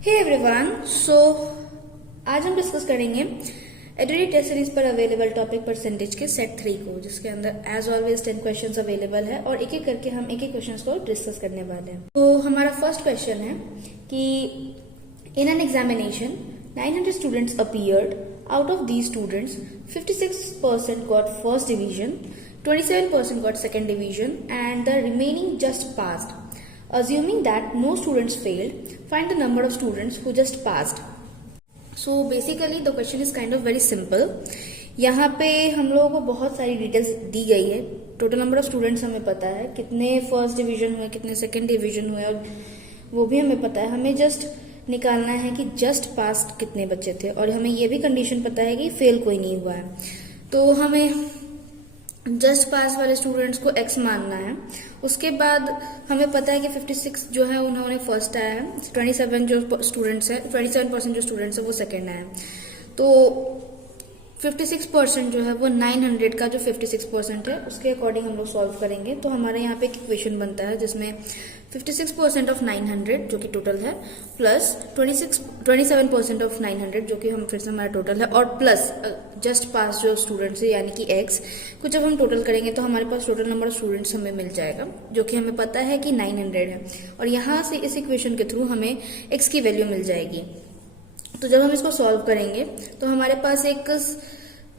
Hey everyone, आज हम discuss करेंगे एडुडी टेस्ट सीरीज पर अवेलेबल टॉपिक परसेंटेज के सेट 3 को, जिसके अंदर एज ऑलवेज 10 क्वेश्चंस अवेलेबल है और एक एक करके हम एक एक क्वेश्चंस को डिस्कस करने वाले हैं। तो हमारा फर्स्ट क्वेश्चन है कि in an examination 900 students appeared, out of these students 56% got first division, 27% got second division and the remaining just passed. Assuming that no students failed, find the number of students who just passed. So basically the question is kind of very simple. यहाँ पे हम लोगों को बहुत सारी details दी गई है। Total number of students हमें पता है, कितने फर्स्ट डिवीजन हुए, कितने सेकंड डिवीजन हुए, और वो भी हमें पता है। हमें जस्ट निकालना है कि जस्ट पास कितने बच्चे थे, और हमें ये भी कंडीशन पता है कि फेल कोई नहीं हुआ है। तो हमें जस्ट पास वाले स्टूडेंट्स को x मानना है। उसके बाद हमें पता है कि 56 जो है उन्होंने फर्स्ट आया है, 27 जो स्टूडेंट्स है, 27% जो स्टूडेंट्स है वो सेकंड आया है। तो 56% जो है वो 900 का जो 56% है उसके अकॉर्डिंग हम लोग सॉल्व करेंगे। तो हमारे यहाँ पे एक इक्वेशन बनता है जिसमें 56% ऑफ 900 जो कि टोटल है, प्लस 27% ऑफ 900 जो कि हम फिर से हमारा टोटल है, और प्लस जस्ट पास जो स्टूडेंट्स है यानी कि x को जब हम टोटल करेंगे तो हमारे पास टोटल नंबर ऑफ स्टूडेंट्स हमें मिल जाएगा, जो कि हमें पता है कि 900 है। और यहाँ से इस इक्वेशन के थ्रू हमें x की वैल्यू मिल जाएगी। तो जब हम इसको सॉल्व करेंगे तो हमारे पास एक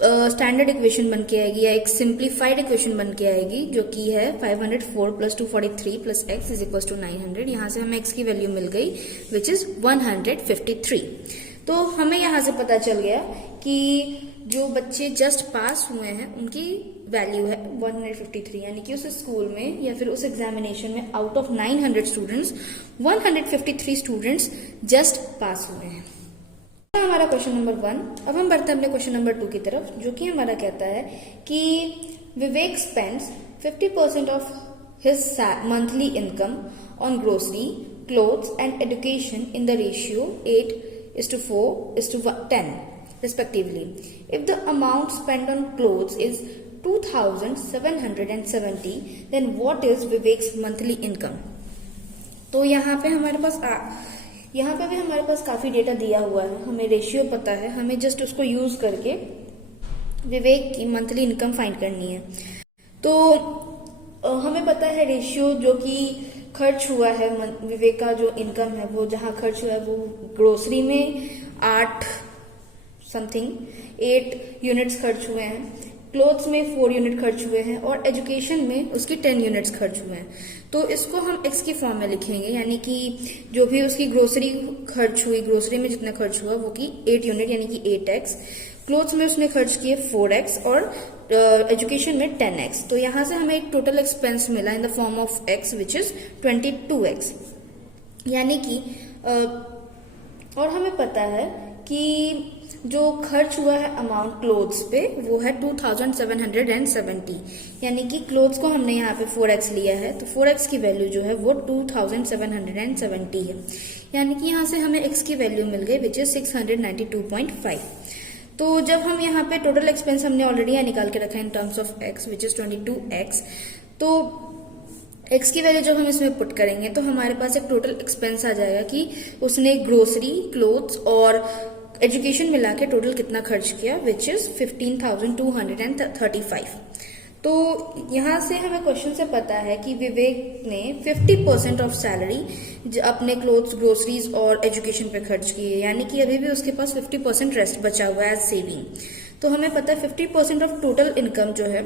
स्टैंडर्ड इक्वेशन बन के आएगी, या एक सिंप्लीफाइड इक्वेशन बन के आएगी, जो कि है 504 plus 243 plus x is equal to 900। यहाँ से हमें x की वैल्यू मिल गई विच इज 153। तो हमें यहाँ से पता चल गया कि जो बच्चे जस्ट पास हुए हैं उनकी वैल्यू है 153, यानी कि उस स्कूल में या फिर उस एग्जामिनेशन में out of 900 students 153 students just pass हुए हैं। हमारा क्वेश्चन नंबर 1। अब हम बढ़ते हैं अपने क्वेश्चन नंबर 2 की तरफ, जो कि हमारा कहता है कि Vivek spends 50% of his monthly income on grocery, clothes and education in the ratio 8:4:10 respectively. If the amount spent on clothes is 2,770, then what is Vivek's monthly income? तो यहाँ पे भी हमारे पास काफी डेटा दिया हुआ है, हमें रेशियो पता है, हमें जस्ट उसको यूज करके विवेक की मंथली इनकम फाइंड करनी है। तो हमें पता है रेशियो जो कि खर्च हुआ है विवेक का जो इनकम है वो जहां खर्च हुआ है वो ग्रोसरी में 8 यूनिट्स खर्च हुए हैं, क्लोथ्स में 4 यूनिट खर्च हुए हैं, और एजुकेशन में उसकी 10 यूनिट्स खर्च हुए हैं। तो इसको हम x की फॉर्म में लिखेंगे, यानी कि जो भी उसकी ग्रोसरी खर्च हुई, ग्रोसरी में जितना खर्च हुआ वो की 8 यूनिट यानी कि 8x, क्लोथ्स में उसने खर्च किए 4x, और एजुकेशन में 10x। तो यहाँ से हमें एक टोटल एक्सपेंस मिला in the form of x which is 22x, यानी कि और हमें पता है कि जो खर्च हुआ है अमाउंट क्लोथ्स पे वो है 2770, यानी कि क्लोथ्स को हमने यहाँ पे 4x लिया है, तो 4x की वैल्यू जो है वो 2770 है, यानी कि यहाँ से हमें x की वैल्यू मिल गई विच इज 692.5। तो जब हम यहाँ पे टोटल एक्सपेंस हमने ऑलरेडी यहाँ निकाल के रखा है in terms of x which is 22x, तो x की वैल्यू जब हम इसमें पुट करेंगे तो हमारे पास एक टोटल एक्सपेंस आ जाएगा कि उसने ग्रोसरी, क्लोथ्स और एजुकेशन मिला के टोटल कितना खर्च किया विच इज 15,235। तो यहाँ से हमें क्वेश्चन से पता है कि विवेक ने 50% ऑफ सैलरी अपने क्लोथ्स, ग्रोसरीज और एजुकेशन पे खर्च की है, यानी कि अभी भी उसके पास 50% रेस्ट बचा हुआ है एज सेविंग। तो हमें पता है 50% ऑफ टोटल इनकम जो है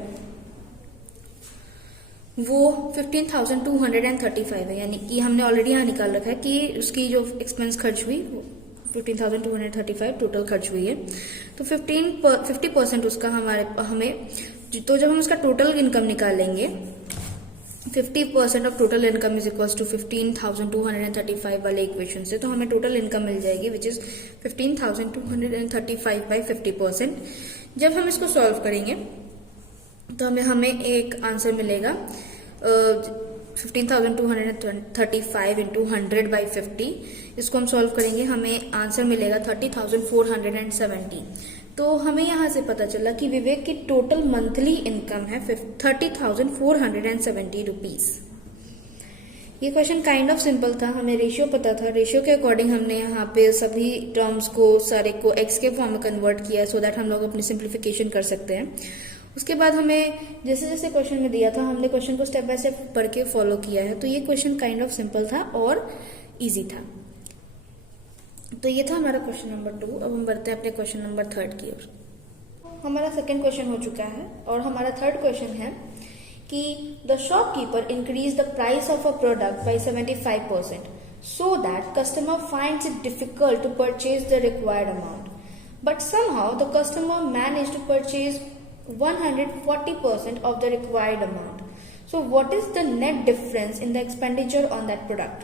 वो 15,235 है, यानी कि हमने ऑलरेडी यहाँ निकाल रखा है कि उसकी जो एक्सपेंस खर्च हुई 15,235 टोटल खर्च हुई है। तो 50% उसका हमें तो जब हम उसका टोटल इनकम निकालेंगे 50% of total income is equals to 15,235 वाले इक्वेशन से, तो हमें टोटल इनकम मिल जाएगी विच इज 15,235 बाई 50%। जब हम इसको सॉल्व करेंगे तो हमें एक आंसर मिलेगा 15,235 इंटू 100 बाई 50। इसको हम सॉल्व करेंगे, हमें आंसर मिलेगा 30,470। तो हमें यहाँ से पता चला कि विवेक की टोटल मंथली इनकम है 30,470 रुपीज। ये क्वेश्चन काइंड ऑफ सिंपल था, हमें रेशियो पता था, रेशियो के अकॉर्डिंग हमने यहाँ पे सभी टर्म्स को सारे को एक्स के फॉर्म में कन्वर्ट किया सो दैट हम लोग अपनी सिंप्लीफिकेशन कर सकते हैं। उसके बाद हमें जैसे जैसे क्वेश्चन में दिया था हमने क्वेश्चन को स्टेप बाय स्टेप पढ़ के फॉलो किया है, तो ये क्वेश्चन काइंड ऑफ सिंपल था और इजी था। तो ये था हमारा क्वेश्चन नंबर 2। अब हम बढ़ते हैं अपने क्वेश्चन नंबर 3 की ओर। हमारा सेकेंड क्वेश्चन हो चुका है और हमारा थर्ड क्वेश्चन है कि the shopkeeper increase the price of a product by 75% so that customer finds it difficult to purchase the required amount, but somehow the customer manage to purchase 140% of the required amount. So what is the net difference in the expenditure on that product?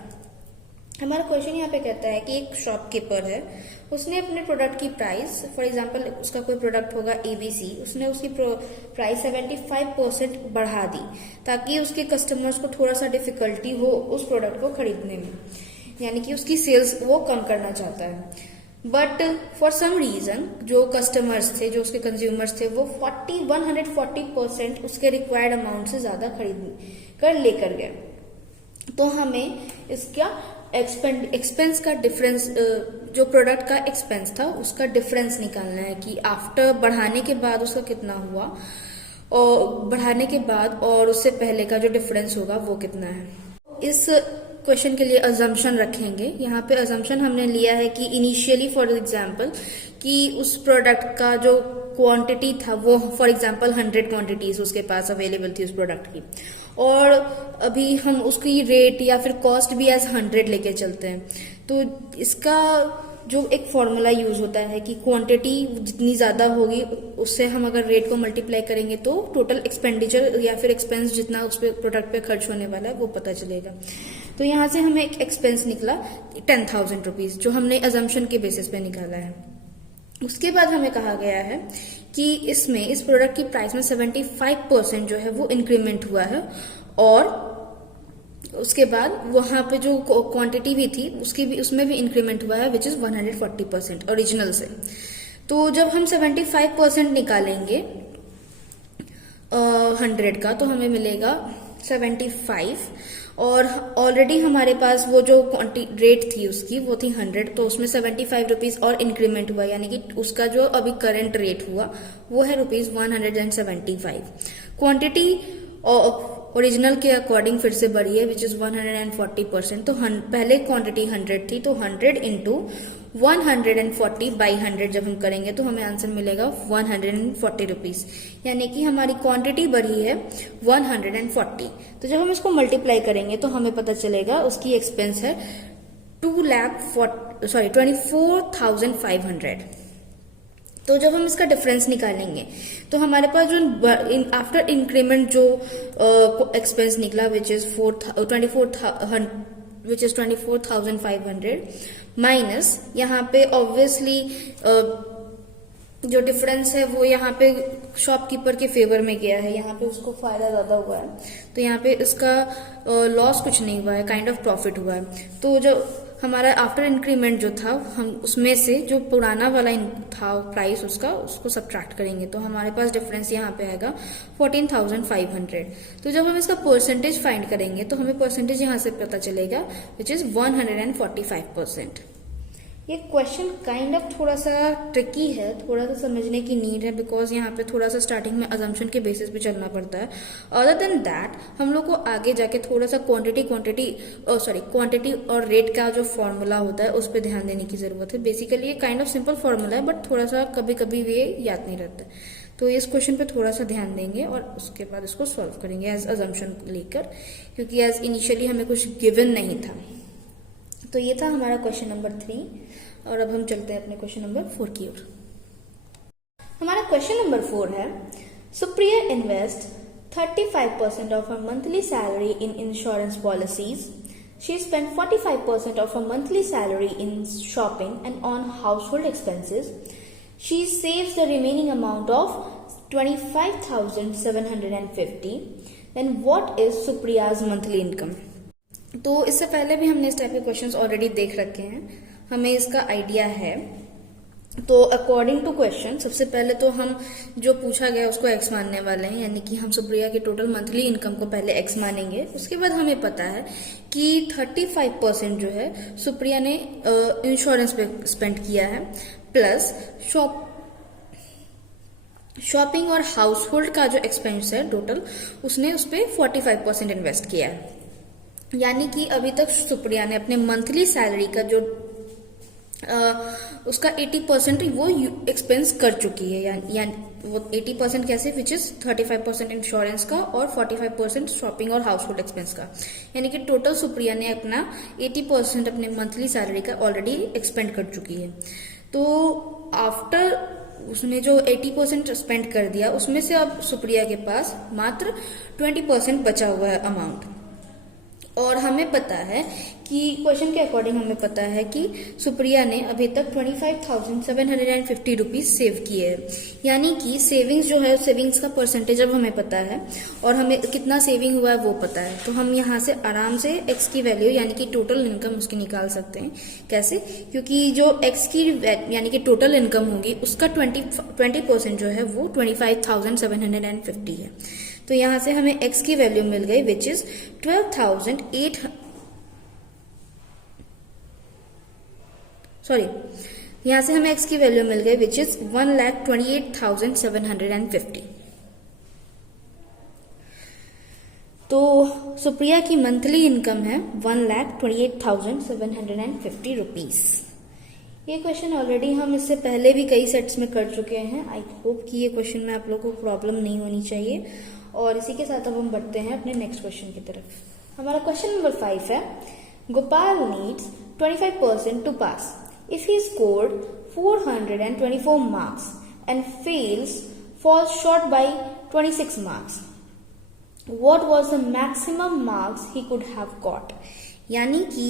हमारा question यहाँ पे कहता है कि एक shopkeeper है, उसने अपने प्रोडक्ट की प्राइस, फॉर एग्जांपल उसका कोई प्रोडक्ट होगा ABC, उसने उसकी प्राइस 75% बढ़ा दी ताकि उसके कस्टमर्स को थोड़ा सा डिफिकल्टी हो उस प्रोडक्ट को खरीदने में, यानी कि उसकी सेल्स वो कम करना चाहता है। बट फॉर सम रीजन जो कस्टमर्स थे, जो उसके कंज्यूमर्स थे, वो 140% उसके रिक्वायर्ड अमाउंट से ज्यादा खरीद कर लेकर गए। तो हमें इसका एक्सपेंस का डिफरेंस, जो प्रोडक्ट का एक्सपेंस था उसका डिफरेंस निकालना है कि आफ्टर बढ़ाने के बाद उसका कितना हुआ और बढ़ाने के बाद और उससे पहले का जो डिफरेंस होगा वो कितना है। इस क्वेश्चन के लिए अजम्पशन रखेंगे। यहाँ पे अजम्पशन हमने लिया है कि इनिशियली फॉर एग्जांपल कि उस प्रोडक्ट का जो क्वांटिटी था वो फॉर एग्जांपल 100 क्वांटिटीज उसके पास अवेलेबल थी उस प्रोडक्ट की, और अभी हम उसकी रेट या फिर कॉस्ट भी एज 100 लेके चलते हैं। तो इसका जो एक फॉर्मूला यूज होता है कि क्वांटिटी जितनी ज्यादा होगी उससे हम अगर रेट को मल्टीप्लाई करेंगे तो टोटल एक्सपेंडिचर या फिर एक्सपेंस जितना उस प्रोडक्ट पे खर्च होने वाला है वो पता चलेगा। तो यहाँ से हमें एक एक्सपेंस निकला 10,000 रुपीज, जो हमने अजम्पशन के बेसिस पे निकाला है। उसके बाद हमें कहा गया है कि इसमें इस प्रोडक्ट की प्राइस में 75% जो है वो इंक्रीमेंट हुआ है, और उसके बाद वहां पे जो क्वांटिटी भी थी उसमें भी इंक्रीमेंट हुआ है विच इज 140% ओरिजिनल से। तो जब हम 75% निकालेंगे 100 का तो हमें मिलेगा 75, और ऑलरेडी हमारे पास वो जो रेट थी उसकी वो थी 100, तो उसमें 75 रुपीज और इंक्रीमेंट हुआ, यानी कि उसका जो अभी करंट रेट हुआ वो है ₹175। क्वांटिटी ओरिजिनल के अकॉर्डिंग फिर से बढ़ी है विच इज 140%। तो पहले क्वांटिटी 100 थी, तो 100 इंटू 140 बाई 100 जब हम करेंगे तो हमें आंसर मिलेगा 140 रुपीज, यानी कि हमारी क्वांटिटी बढ़ी है 140। तो जब हम इसको मल्टीप्लाई करेंगे तो हमें पता चलेगा उसकी एक्सपेंस है 24,500। तो जब हम इसका डिफरेंस निकालेंगे तो हमारे पास जो आफ्टर इंक्रीमेंट जो एक्सपेंस निकला विच इज 24,500 माइनस यहाँ पे ऑब्वियसली जो डिफरेंस है वो यहाँ पे शॉपकीपर के फेवर में गया है, यहाँ पे उसको फायदा ज्यादा हुआ है, तो यहाँ पे इसका लॉस कुछ नहीं हुआ है, काइंड ऑफ प्रॉफिट हुआ है। तो जो हमारा आफ्टर इंक्रीमेंट जो था हम उसमें से जो पुराना वाला था प्राइस उसको सब्ट्रैक्ट करेंगे, तो हमारे पास डिफरेंस यहाँ पे आएगा 14,500। तो जब हम इसका परसेंटेज फाइंड करेंगे तो हमें परसेंटेज यहाँ से पता चलेगा विच इज 145%। ये क्वेश्चन काइंड ऑफ थोड़ा सा ट्रिकी है, थोड़ा सा समझने की नीड है, बिकॉज यहाँ पे थोड़ा सा स्टार्टिंग में अजम्पशन के बेसिस पे चलना पड़ता है। अदर देन दैट हम लोग को आगे जाके थोड़ा सा क्वांटिटी और रेट का जो फॉर्मूला होता है उस पर ध्यान देने की जरूरत है। बेसिकली ये काइंड ऑफ सिंपल फॉर्मूला है, बट थोड़ा सा कभी कभी ये याद नहीं रहता है, तो इस क्वेश्चन पे थोड़ा सा ध्यान देंगे और उसके बाद इसको सॉल्व करेंगे एज अजम्पशन लेकर, क्योंकि एज इनिशियली हमें कुछ गिवन नहीं था। तो ये था हमारा क्वेश्चन नंबर 3, और अब हम चलते हैं अपने क्वेश्चन नंबर 4 की ओर। हमारा क्वेश्चन नंबर 4 है, Supriya invest 35% of her monthly salary in insurance policies. She spend 45% of her monthly salary in shopping and on household expenses. She saves the remaining amount of 25,750। Then what is Supriya's monthly income. तो इससे पहले भी हमने इस type के questions already देख रखे हैं, हमें इसका आइडिया है तो अकॉर्डिंग टू क्वेश्चन सबसे पहले तो हम जो पूछा गया उसको एक्स मानने वाले हैं, यानी कि हम सुप्रिया की टोटल मंथली इनकम को पहले एक्स मानेंगे। उसके बाद हमें पता है कि 35% जो है सुप्रिया ने इंश्योरेंस पे स्पेंड किया है, प्लस शॉपिंग और हाउस होल्ड का जो एक्सपेंस है टोटल उसने उस पर 45% इन्वेस्ट किया है। यानी कि अभी तक सुप्रिया ने अपने मंथली सैलरी का जो उसका 80% वो एक्सपेंस कर चुकी है। यानी वो 80% कैसे, विच इज 35% इंश्योरेंस का और 45% शॉपिंग और हाउस होल्ड एक्सपेंस का। यानी कि टोटल सुप्रिया ने अपना 80% अपने मंथली सैलरी का ऑलरेडी एक्सपेंड कर चुकी है। तो आफ्टर उसने जो 80% स्पेंड कर दिया उसमें से अब सुप्रिया के पास मात्र 20% बचा हुआ है अमाउंट। और हमें पता है कि क्वेश्चन के अकॉर्डिंग हमें पता है कि सुप्रिया ने अभी तक 25,750 रुपीज सेव किए हैं। यानी कि सेविंग्स जो है, सेविंग्स का परसेंटेज अब हमें पता है और हमें कितना सेविंग हुआ है वो पता है। तो हम यहाँ से आराम से एक्स की वैल्यू यानी कि टोटल इनकम उसकी निकाल सकते हैं। कैसे? क्योंकि जो एक्स की यानी कि टोटल इनकम होगी उसका 20% जो है वो 25,750 है। तो यहां से हमें x की वैल्यू मिल गई विच इज 12,800 सॉरी यहां से हमें x की वैल्यू मिल गई विच इज 1,28,750। तो सुप्रिया की मंथली इनकम है 1,28,750 रुपीज। ये क्वेश्चन ऑलरेडी हम इससे पहले भी कई सेट्स में कर चुके हैं। आई होप कि ये क्वेश्चन में आप लोगों को प्रॉब्लम नहीं होनी चाहिए। और इसी के साथ अब हम बढ़ते हैं अपने नेक्स्ट क्वेश्चन की तरफ। हमारा क्वेश्चन नंबर 5 है, Gopal needs 25% to pass. If he scored 424 marks and falls short by 26 marks, what was the maximum marks he could have got. यानी कि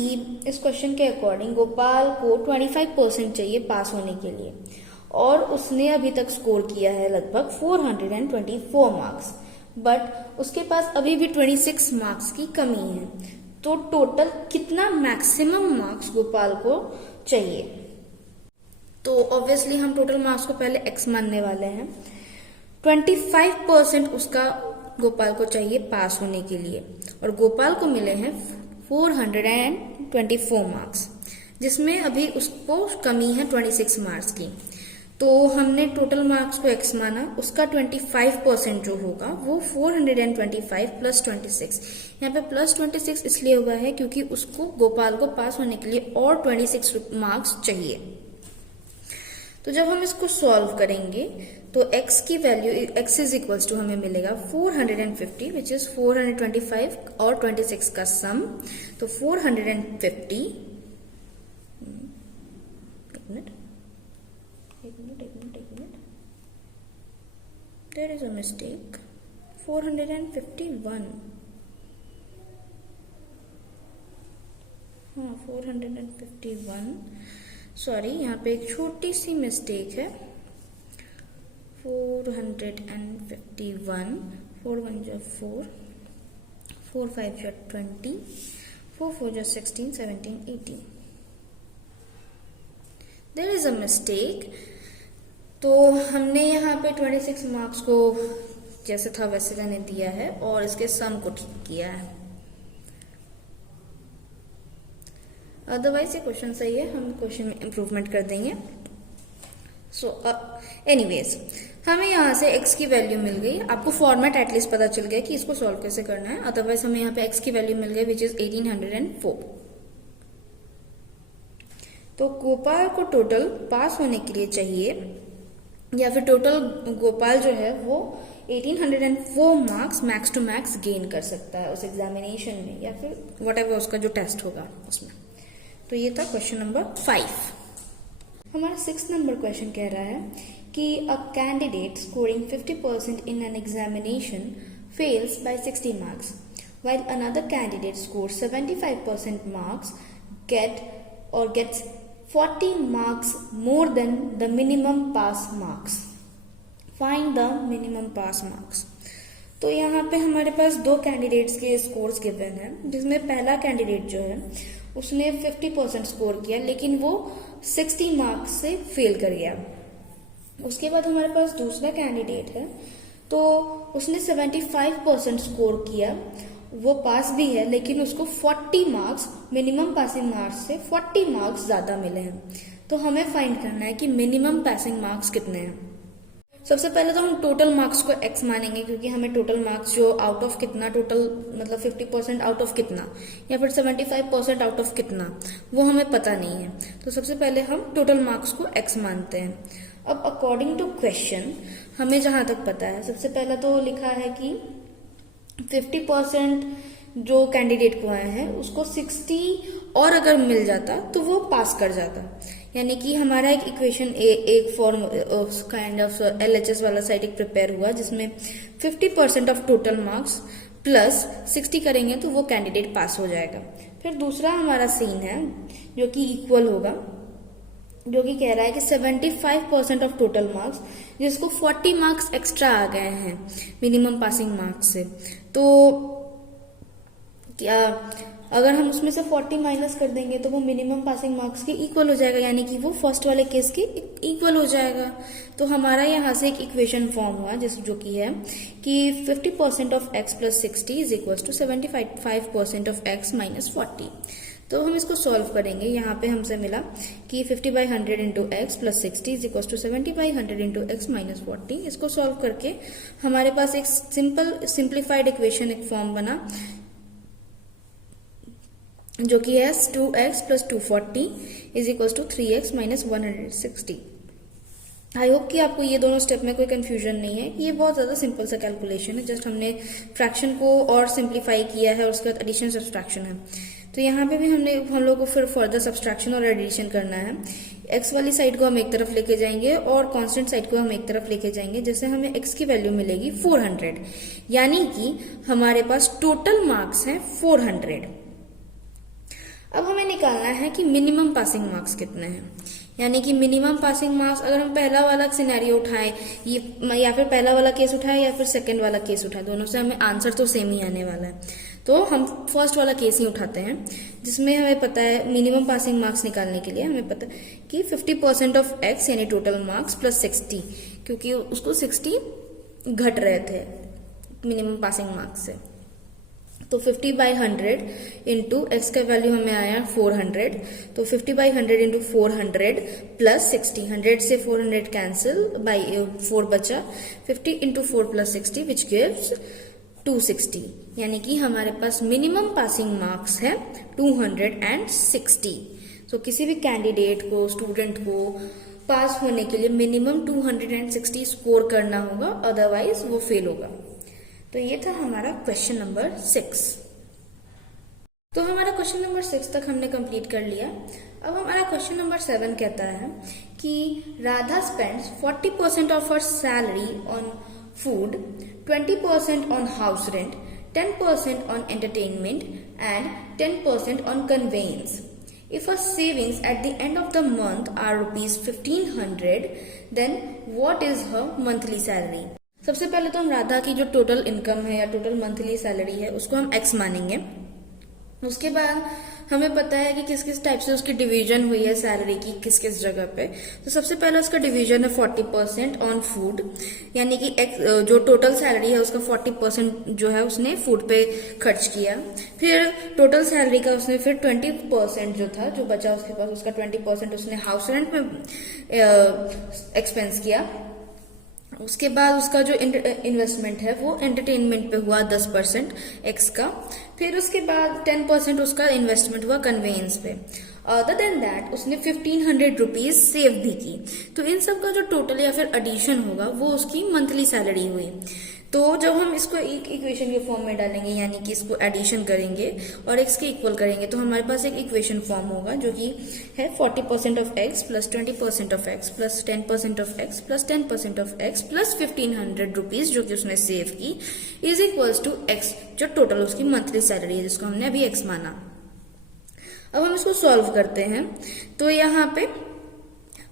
इस क्वेश्चन के अकॉर्डिंग गोपाल को 25% चाहिए पास होने के लिए और उसने अभी तक स्कोर किया है लगभग 424 मार्क्स, बट उसके पास अभी भी 26 मार्क्स की कमी है। तो टोटल कितना मैक्सिमम मार्क्स गोपाल को चाहिए? तो ऑब्वियसली हम टोटल मार्क्स को पहले x मानने वाले हैं। 25% उसका गोपाल को चाहिए पास होने के लिए और गोपाल को मिले हैं 424 मार्क्स, जिसमें अभी उसको कमी है 26 मार्क्स की। तो हमने टोटल मार्क्स को x माना, उसका 25% जो होगा वो 425 प्लस 26। यहाँ पे प्लस 26 इसलिए हुआ है क्योंकि उसको गोपाल को पास होने के लिए और 26 मार्क्स चाहिए। तो जब हम इसको सॉल्व करेंगे तो x की value x is equals to हमें मिलेगा 450 विच इज 425 और 26 का सम। तो 450 एक minute there is a mistake 451 हाँ 451 सॉरी यहाँ पे एक छोटी सी मिस्टेक है। 451 4 1 जो 4 4 5 जो 20 4 4 जो 16 17 18 देयर इज अ मिस्टेक। तो हमने यहाँ पे 26 मार्क्स को जैसे था वैसे रहने दिया है और इसके सम को ठीक किया है। अदरवाइज ये क्वेश्चन सही है, हम क्वेश्चन में इम्प्रूवमेंट कर देंगे। सो एनीवेज हमें यहाँ से x की वैल्यू मिल गई। आपको फॉर्मेट एटलीस्ट पता चल गया कि इसको सॉल्व कैसे करना है। अदरवाइज हमें यहाँ पे x की वैल्यू मिल गई विच इज 1804। तो गोपाल को टोटल पास होने के लिए चाहिए या फिर टोटल गोपाल जो है वो 1804 marks max to max gain कर सकता है उस एग्जामिनेशन में या फिर व्हाटएवर उसका जो टेस्ट होगा उसमें। तो ये था क्वेश्चन नंबर 5। हमारा 6 नंबर क्वेश्चन कह रहा है कि a candidate scoring 50% in an examination fails by 60 marks while another candidate scores 75% marks gets 40 marks more than the minimum pass marks. Find the minimum pass marks. तो यहाँ पे हमारे पास दो कैंडिडेट्स के स्कोर्स गिवन है, जिसमें पहला कैंडिडेट जो है उसने 50% स्कोर किया, लेकिन वो 60 मार्क्स से फेल कर गया। उसके बाद हमारे पास दूसरा कैंडिडेट है, तो उसने 75% स्कोर किया, वो पास भी है, लेकिन उसको 40 मार्क्स, मिनिमम पासिंग मार्क्स से 40 मार्क्स ज्यादा मिले हैं। तो हमें फाइंड करना है कि मिनिमम पासिंग मार्क्स कितने हैं। सबसे पहले तो हम टोटल मार्क्स को x मानेंगे, क्योंकि हमें टोटल मार्क्स जो आउट ऑफ कितना, टोटल मतलब 50% आउट ऑफ कितना या फिर 75% आउट ऑफ कितना, वो हमें पता नहीं है। तो सबसे पहले हम टोटल मार्क्स को x मानते हैं। अब अकॉर्डिंग टू क्वेश्चन हमें जहां तक पता है, सबसे पहला तो लिखा है कि 50% जो कैंडिडेट को आए हैं उसको 60 और अगर मिल जाता तो वो पास कर जाता। यानी कि हमारा एक इक्वेशन एक फॉर्म काइंड ऑफ LHS वाला साइड एक प्रिपेयर हुआ, जिसमें 50% ऑफ टोटल मार्क्स प्लस 60 करेंगे तो वो कैंडिडेट पास हो जाएगा। फिर दूसरा हमारा सीन है जो कि इक्वल होगा, जो कि कह रहा है कि 75% ऑफ टोटल मार्क्स, जिसको 40 मार्क्स एक्स्ट्रा आ गए हैं मिनिमम पासिंग मार्क्स से। तो क्या अगर हम उसमें से 40 माइनस कर देंगे तो वो मिनिमम पासिंग मार्क्स के इक्वल हो जाएगा, यानी कि वो फर्स्ट वाले केस के इक्वल हो जाएगा। तो हमारा यहाँ से एक इक्वेशन फॉर्म हुआ जो कि है कि 50% of x plus 60 is equal to 75% of x minus 40। तो हम इसको सॉल्व करेंगे। यहाँ पे हमसे मिला कि 50/100 into X plus 60 is equal to 70/100 into X minus 40। इसको सॉल्व करके हमारे पास एक सिंप्लीफाइड इक्वेशन एक फॉर्म बना, जो कि है 2x plus 240 is equal to 3x minus 160। I hope कि आपको ये दोनों स्टेप में कोई कंफ्यूजन नहीं है। ये बहुत ज्यादा सिंपल सा कैलकुलेशन है, जस्ट हमने फ्रैक्शन को और सिंप्लीफाई किया है और उसके बाद एडिशन सब्सट्रैक्शन है। तो यहाँ पे भी हम लोग को फिर फर्दर सब्सट्रैक्शन और एडिशन करना है। x वाली साइड को हम एक तरफ लेके जाएंगे और कांस्टेंट साइड को हम एक तरफ लेके जाएंगे, जैसे हमें x की वैल्यू मिलेगी 400, यानी कि हमारे पास टोटल मार्क्स हैं 400। अब हमें निकालना है कि मिनिमम पासिंग मार्क्स कितने हैं, यानी कि मिनिमम पासिंग मार्क्स अगर हम पहला वाला सिनेरियो उठाएं या फिर पहला वाला केस उठाएं या फिर सेकंड वाला केस उठाएं, दोनों से हमें आंसर तो सेम ही आने वाला है। तो हम फर्स्ट वाला केस ही उठाते हैं, जिसमें हमें पता है मिनिमम पासिंग मार्क्स निकालने के लिए हमें पता है कि 50% ऑफ x यानी टोटल मार्क्स प्लस 60, क्योंकि उसको 60 घट रहे थे मिनिमम पासिंग मार्क्स से। तो 50/100 इंटू एक्स का वैल्यू हमें आया 400, तो 50/100 इंटू 400 प्लस 60, 100 से 400 कैंसिल, बाई 4 बचा, 50 इंटू 4 प्लस 60 विच गिव्स 260, यानी कि हमारे पास मिनिमम पासिंग मार्क्स है 260। तो किसी भी कैंडिडेट को, स्टूडेंट को पास होने के लिए मिनिमम 260 स्कोर करना होगा, अदरवाइज वो फेल होगा। तो ये था हमारा क्वेश्चन नंबर 6। तो हमारा क्वेश्चन नंबर 6 तक हमने कंप्लीट कर लिया। अब हमारा क्वेश्चन नंबर 7 कहता है कि Radha spends 40% of her salary on food, 20% on house rent, 10% on entertainment and 10% on conveyance. If her savings at the end of the month are ₹1500, then what is her monthly salary? सबसे पहले तो हम राधा की जो total income है या total monthly salary है उसको हम x मानेंगे। उसके बाद हमें पता है कि किस किस टाइप से उसकी डिवीजन हुई है सैलरी की, किस किस जगह पे। तो सबसे पहले उसका डिवीजन है 40% ऑन फूड, यानी कि जो टोटल सैलरी है उसका 40% जो है उसने फूड पे खर्च किया। फिर टोटल सैलरी का उसने फिर 20% जो था, जो बचा उसके पास, उसका 20% उसने हाउस रेंट में एक्सपेंस किया। उसके बाद उसका जो इन्वेस्टमेंट है वो एंटरटेनमेंट पे हुआ 10% एक्स का। फिर उसके बाद 10% उसका इन्वेस्टमेंट हुआ कन्वेयंस पे। अदर देन दैट उसने 1500 रुपीज सेव भी की। तो इन सब का जो टोटल या फिर एडिशन होगा वो उसकी मंथली सैलरी हुई। तो जब हम इसको एक इक्वेशन के फॉर्म में डालेंगे, यानी कि इसको एडिशन करेंगे और एक्स के इक्वल करेंगे, तो हमारे पास एक इक्वेशन फॉर्म होगा जो कि है 40% of x plus 20% of x plus 10% of x plus 10% of x plus 1500 rupees जो कि उसने सेव की इज इक्वल्स टू एक्स, जो टोटल उसकी मंथली सैलरी है जिसको हमने अभी एक्स माना। अब हम इसको सॉल्व करते हैं। तो यहाँ पे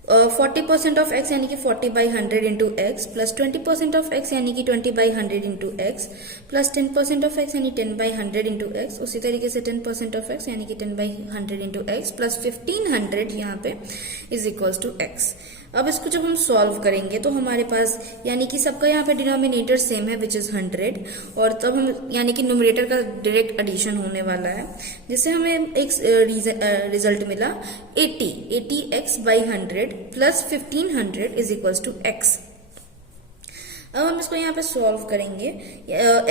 40% ऑफ x यानी कि 40/100 into X plus 20% of x यानी कि 20/100 into X plus 10% of x यानी 10/100 इंटू एक्स, उसी तरीके से 10% ऑफ x यानी कि 10/100 इंटू एक्स प्लस 1500 यहाँ पे इज इक्वल्स टू x। अब इसको जब हम सॉल्व करेंगे तो हमारे पास यानी कि सबका यहाँ पे डिनोमिनेटर सेम है विच इज 100, और तब हम यानी कि न्यूमरेटर का डायरेक्ट एडिशन होने वाला है, जिससे हमें एक रिजल्ट मिला 80x/100 plus 1500 is equals to x। अब हम इसको यहाँ पे सॉल्व करेंगे,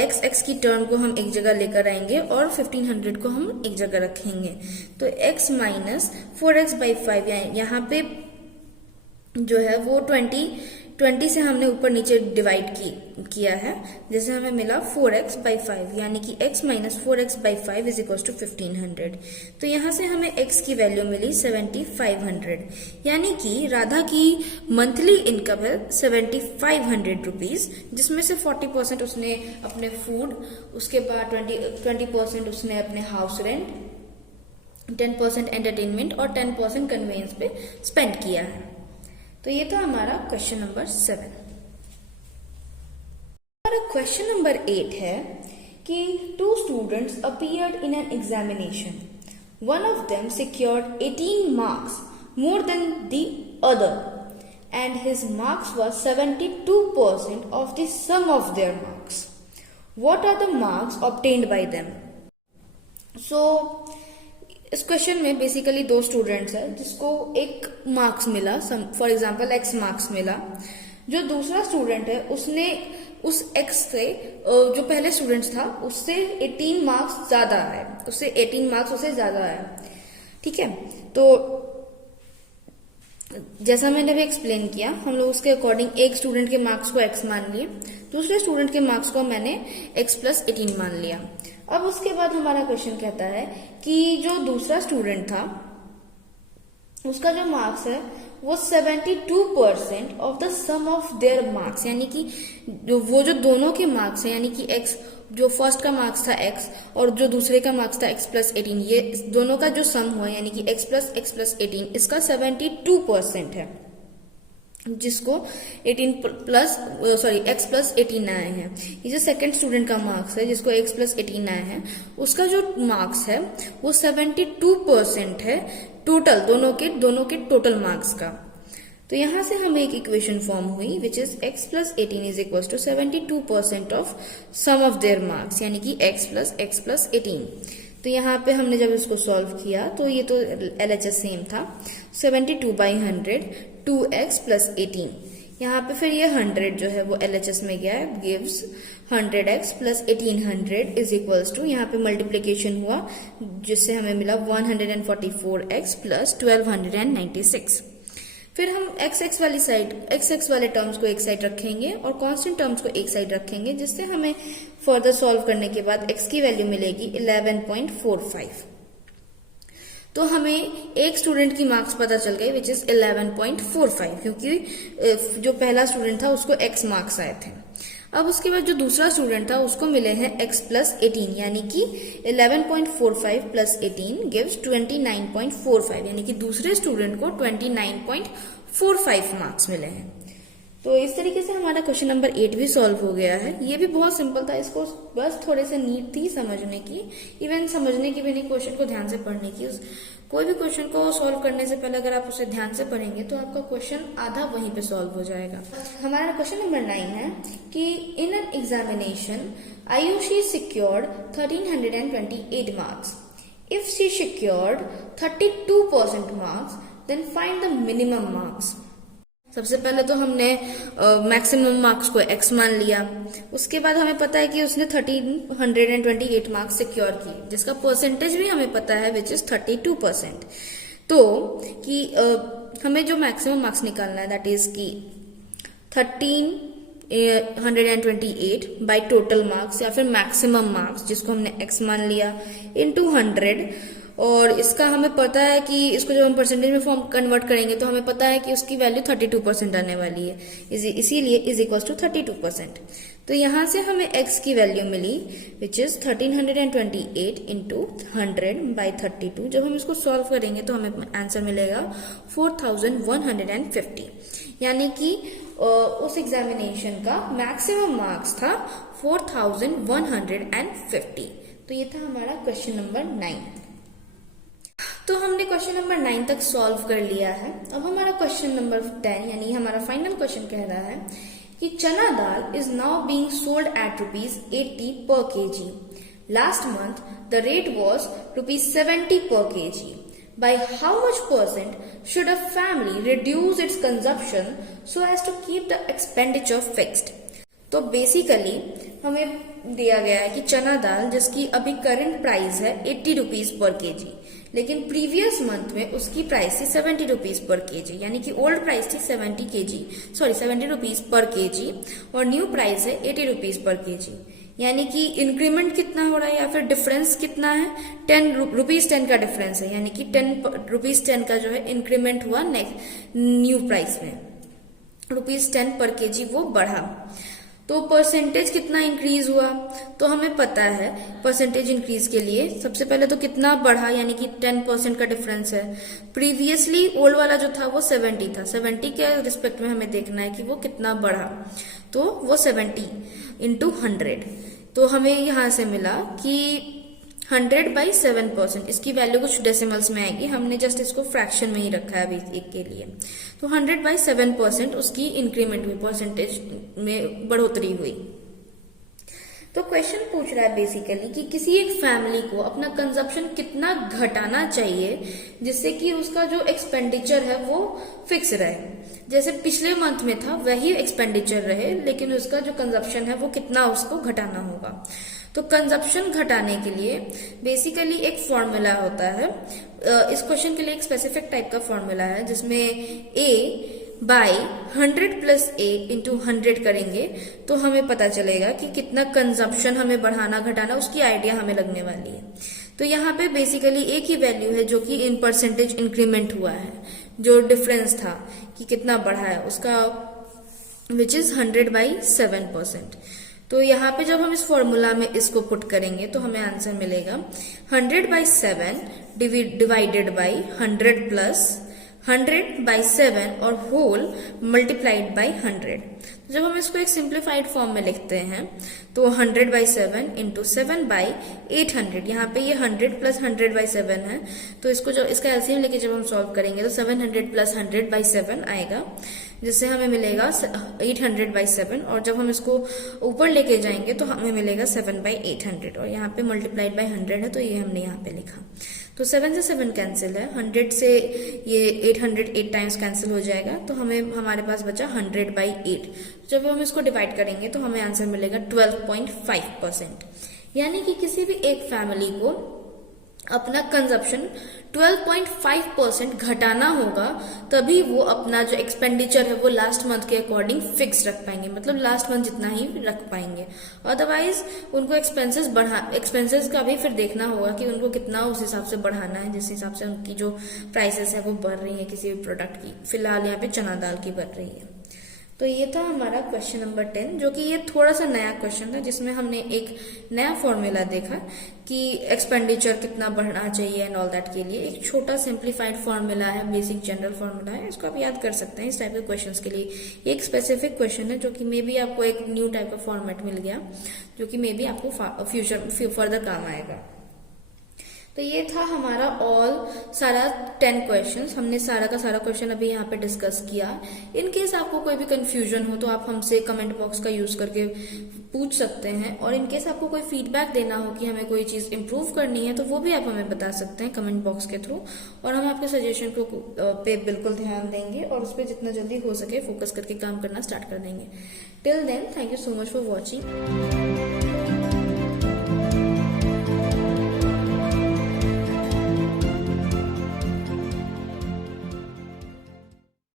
x की टर्म को हम एक जगह लेकर आएंगे और 1500 को हम एक जगह रखेंगे, तो x माइनस 4x/5 यहाँ पे जो है वो 20 से हमने ऊपर नीचे डिवाइड किया है, जैसे हमें मिला 4x/5 यानी कि x minus 4x/5 is equal to 1500। तो यहाँ से हमें x की वैल्यू मिली 7500, यानी कि राधा की मंथली इनकम है 7500 रुपीज, जिसमें से 40% उसने अपने फूड, उसके बाद 20% उसने अपने हाउस रेंट, 10% एंटरटेनमेंट और 10% कन्वेंस पे स्पेंड किया है। तो ये था हमारा क्वेश्चन नंबर 7। हमारा क्वेश्चन नंबर 8 है कि 2 students appeared in an examination, one of them secured 18 marks more than the other and his marks were 72% of the sum of their marks. What are the marks obtained by them? So इस question में basically 2 students है जिसको एक marks मिला, for example x marks मिला। जो दूसरा student है उसने उस x से जो पहले स्टूडेंट था उससे 18 मार्क्स ज्यादा आए, उससे 18 मार्क्स उससे ज्यादा आया। ठीक है, तो जैसा मैंने अभी एक्सप्लेन किया, हम लोग उसके अकॉर्डिंग एक स्टूडेंट के मार्क्स को x मान लिए, दूसरे स्टूडेंट के मार्क्स को मैंने x प्लस 18 मान लिया। अब उसके बाद हमारा क्वेश्चन कहता है कि जो दूसरा स्टूडेंट था उसका जो मार्क्स है वो 72% of the sum of their marks, यानी कि वो जो दोनों के मार्क्स है, यानी कि x जो फर्स्ट का मार्क्स था x और जो दूसरे का मार्क्स था x प्लस 18, ये दोनों का जो सम हुआ यानी कि x प्लस 18 इसका 72% है, जिसको 18 प्लस x प्लस 18 आए हैं। ये जो सेकंड स्टूडेंट का मार्क्स है जिसको x प्लस 18 आए हैं, उसका जो मार्क्स है वो 72% है टोटल, दोनों के टोटल मार्क्स का। तो यहां से हमें एक इक्वेशन फॉर्म हुई which is x plus 18 is equal to 72% of sum of their marks, यानी कि x प्लस 18। तो यहाँ पे हमने जब इसको सॉल्व किया तो ये तो LHS सेम था, 72/100 2x प्लस 18। यहाँ पे फिर ये 100 जो है वो LHS में गया है, gives 100x plus 1800 is equals to, यहाँ पे मल्टीप्लीकेशन हुआ जिससे हमें मिला 144x प्लस 1296। फिर हम x वाले टर्म्स को एक साइड रखेंगे और कांस्टेंट टर्म्स को एक साइड रखेंगे, जिससे हमें फर्दर सॉल्व करने के बाद x की वैल्यू मिलेगी 11.45। तो हमें एक स्टूडेंट की मार्क्स पता चल गए विच इज 11.45, क्योंकि जो पहला स्टूडेंट था उसको x मार्क्स आए थे। अब उसके बाद जो दूसरा स्टूडेंट था उसको मिले हैं x प्लस 18, यानी कि 11.45 प्लस 18 गिव्स 29.45, यानी कि दूसरे स्टूडेंट को 29.45 मार्क्स मिले हैं। तो इस तरीके से हमारा क्वेश्चन नंबर 8 भी सॉल्व हो गया है। ये भी बहुत सिंपल था, इसको बस थोड़े से नीड थी समझने की, इवन समझने की भी नहीं, क्वेश्चन को ध्यान से पढ़ने की। कोई भी क्वेश्चन को सॉल्व करने से पहले अगर आप उसे ध्यान से पढ़ेंगे तो आपका क्वेश्चन आधा वहीं पे सॉल्व हो जाएगा। हमारा क्वेश्चन नंबर 9 है कि in an examination Aayushi secured 1328 marks. If she secured 32% marks then find the minimum marks. सबसे पहले तो हमने मैक्सिमम मार्क्स को x मान लिया, उसके बाद हमें पता है कि उसने 1328 मार्क्स सिक्योर किए, जिसका परसेंटेज भी हमें पता है विच इज 32%। तो कि हमें जो मैक्सिमम मार्क्स निकालना है दैट इज कि 1328 बाय टोटल मार्क्स या फिर मैक्सिमम मार्क्स जिसको हमने x मान लिया इनटू 100, और इसका हमें पता है कि इसको जब हम परसेंटेज में फॉर्म कन्वर्ट करेंगे तो हमें पता है कि उसकी वैल्यू 32% आने वाली है, इसीलिए इज इक्वल टू 32%। तो यहाँ से हमें x की वैल्यू मिली विच इज 1328 इंटू 100/32। जब हम इसको सॉल्व करेंगे तो हमें आंसर मिलेगा 4150, यानी कि उस एग्जामिनेशन का मैक्सिमम मार्क्स था 4150। तो ये था हमारा क्वेश्चन नंबर 9। तो हमने क्वेश्चन नंबर 9 तक सॉल्व कर लिया है। अब हमारा क्वेश्चन नंबर 10 यानी हमारा फाइनल क्वेश्चन कह रहा है कि chana dal is now being sold at ₹80 per kg. Last month the rate was ₹70 per kg. By how much % should a family reduce its consumption so as to keep the expenditure fixed? तो basically हमें दिया गया है कि चना दाल जिसकी अभी current price है ₹80 पर केजी, लेकिन प्रीवियस मंथ में उसकी प्राइस थी ₹70 पर केजी, यानी कि ओल्ड प्राइस थी ₹70 पर केजी और न्यू प्राइस है ₹80 पर केजी। यानी कि इंक्रीमेंट कितना हो रहा है या फिर डिफरेंस कितना है, ₹10 का डिफरेंस है, यानी कि ₹10 का जो है इंक्रीमेंट हुआ न्यू प्राइस में, ₹10 पर केजी वो बढ़ा। तो परसेंटेज कितना इंक्रीज हुआ, तो हमें पता है परसेंटेज इंक्रीज के लिए सबसे पहले तो कितना बढ़ा, यानी कि 10% का डिफरेंस है। प्रीवियसली ओल्ड वाला जो था वो 70 था, 70 के रिस्पेक्ट में हमें देखना है कि वो कितना बढ़ा, तो वो 70 इंटू 100। तो हमें यहां से मिला कि 100/7%, इसकी वैल्यू कुछ डेसिमल्स में आएगी, हमने जस्ट इसको फ्रैक्शन में ही रखा है अभी एक के लिए। तो 100/7% उसकी इंक्रीमेंट हुई, परसेंटेज में बढ़ोतरी हुई। तो क्वेश्चन पूछ रहा है बेसिकली कि किसी एक फैमिली को अपना कंजप्शन कितना घटाना चाहिए जिससे कि उसका जो एक्सपेंडिचर है वो फिक्स रहे। जैसे पिछले मंथ में था वही एक्सपेंडिचर रहे, लेकिन उसका जो कंजप्शन है वो कितना उसको घटाना होगा। तो कंजप्शन घटाने के लिए बेसिकली एक फॉर्मूला होता है। इस क्वेश्चन के लिए एक स्पेसिफिक टाइप का फॉर्मूला है जिसमें A/100 + A × 100 करेंगे तो हमें पता चलेगा कि कितना कंजप्शन हमें बढ़ाना घटाना, उसकी आइडिया हमें लगने वाली है। तो यहाँ पे बेसिकली एक ही वैल्यू है जो कि इन परसेंटेज इंक्रीमेंट हुआ है, जो डिफरेंस था कि कितना बढ़ा है उसका, विच इज 100/7%। तो यहाँ पे जब हम इस फॉर्मूला में इसको पुट करेंगे तो हमें आंसर मिलेगा 100/7 डिवाइडेड बाई 100 प्लस 100/7 और होल मल्टीप्लाइड बाई 100। जब हम इसको एक सिंप्लीफाइड फॉर्म में लिखते हैं तो 100/7 इंटू 7/800, यहाँ पे ये 100 + 100/7 है, तो इसको जो इसका एलसीएम लेके जब हम सॉल्व करेंगे तो 700 + 100/7 आएगा, जिससे हमें मिलेगा 800/7। और जब हम इसको ऊपर लेके जाएंगे तो हमें मिलेगा 7/800, और यहाँ पे मल्टीप्लाइड बाई 100 है तो ये हमने यहाँ पे लिखा। तो 7 से 7 कैंसिल है, 100 से ये 800 8 टाइम्स कैंसिल हो जाएगा, तो हमारे पास बचा 100/8। जब हम इसको डिवाइड करेंगे तो हमें आंसर मिलेगा 12.5%। यानी कि किसी भी एक फैमिली को अपना कंजप्शन 12.5% घटाना होगा, तभी वो अपना जो एक्सपेंडिचर है वो लास्ट मंथ के अकॉर्डिंग फिक्स रख पाएंगे, मतलब लास्ट मंथ जितना ही रख पाएंगे। अदरवाइज उनको एक्सपेंसेस का भी फिर देखना होगा कि उनको कितना उस हिसाब से बढ़ाना है, जिस हिसाब से उनकी जो प्राइसेस है वो बढ़ रही है किसी भी प्रोडक्ट की। फिलहाल यहाँ पे चना दाल की बढ़ रही है। तो ये था हमारा क्वेश्चन नंबर 10, जो कि ये थोड़ा सा नया क्वेश्चन था जिसमें हमने एक नया फॉर्मूला देखा कि एक्सपेंडिचर कितना बढ़ना चाहिए एंड ऑल दैट के लिए। एक छोटा सिंप्लीफाइड फॉर्मूला है, बेसिक जनरल फॉर्मूला है, इसको आप याद कर सकते हैं इस टाइप के क्वेश्चंस के लिए। एक स्पेसिफिक क्वेश्चन है जो कि मे बी आपको एक न्यू टाइप का फॉर्मेट मिल गया, जो कि मे बी आपको फर्दर काम आएगा। तो ये था हमारा सारा 10 क्वेश्चंस। हमने सारा का सारा क्वेश्चन अभी यहाँ पे डिस्कस किया। इन केस आपको कोई भी कंफ्यूजन हो तो आप हमसे कमेंट बॉक्स का यूज करके पूछ सकते हैं, और इन केस आपको कोई फीडबैक देना हो कि हमें कोई चीज इंप्रूव करनी है तो वो भी आप हमें बता सकते हैं कमेंट बॉक्स के थ्रू, और हम आपके सजेशन को पे बिल्कुल ध्यान देंगे और उस पर जितना जल्दी हो सके फोकस करके काम करना स्टार्ट कर देंगे। Till then, thank you so much for watching.